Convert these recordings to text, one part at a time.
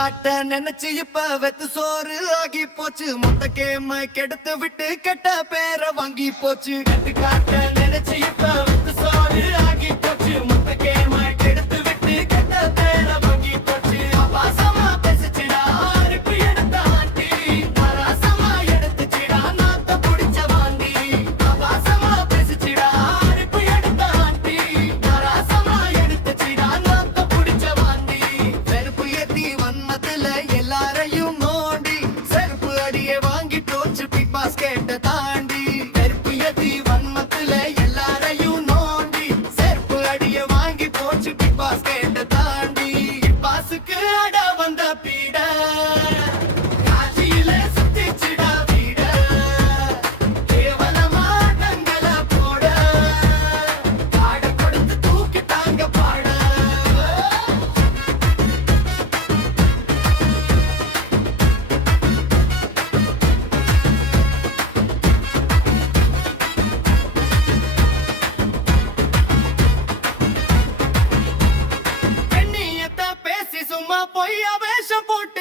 காட்ட நினைச்சு இப்ப வெத்து சோறு ஆகி போச்சு. மொத்த கேம கெடுத்து விட்டு கெட்ட பேரை வாங்கி போச்சு. கட்டு காட்ட நினைச்சு இப்ப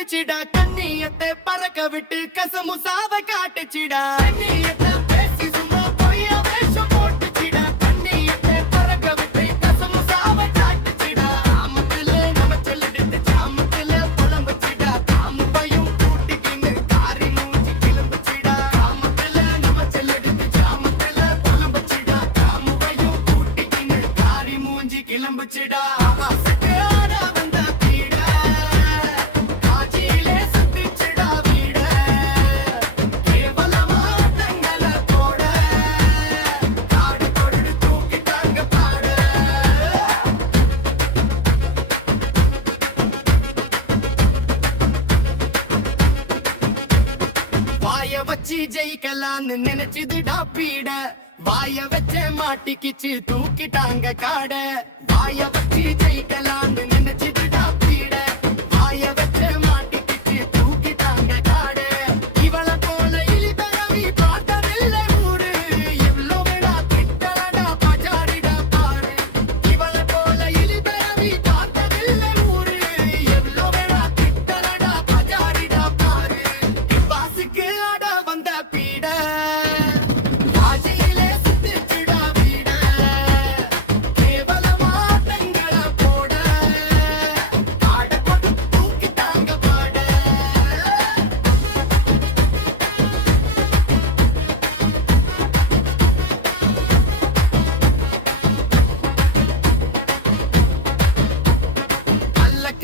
காட்டுச்சிடா. கண்ணியத்தை பறக்க விட்டு கசமுசாவை காட்டுச்சிடா. கண்ணியத்தை வச்சு ஜெயிக்கலான்னு நினைச்சுதுடா பீட. வாய வச்ச மாட்டிக்கிச்சு தூக்கிட்டாங்க காட. வாய வச்சு ஜெயிக்கலான்னு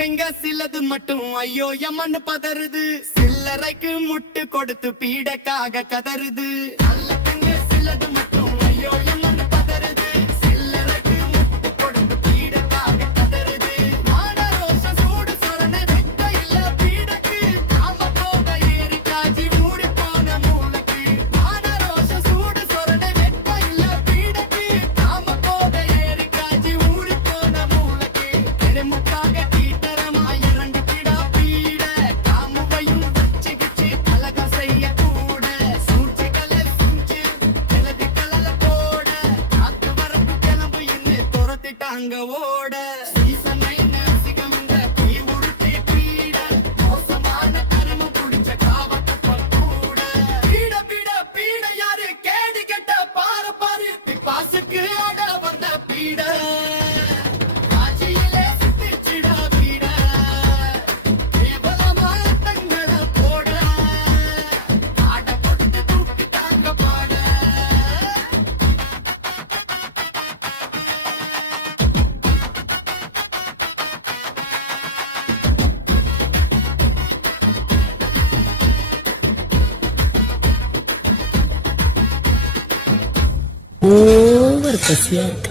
இருக்குங்க சிலது மட்டும் ஐயோ எம்மன்னு பதறுது. சில்லறைக்கு முட்டு கொடுத்து பீடக்காக கதறுது. நல்ல நல்லதுங்க சிலது மட்டும் over kasiak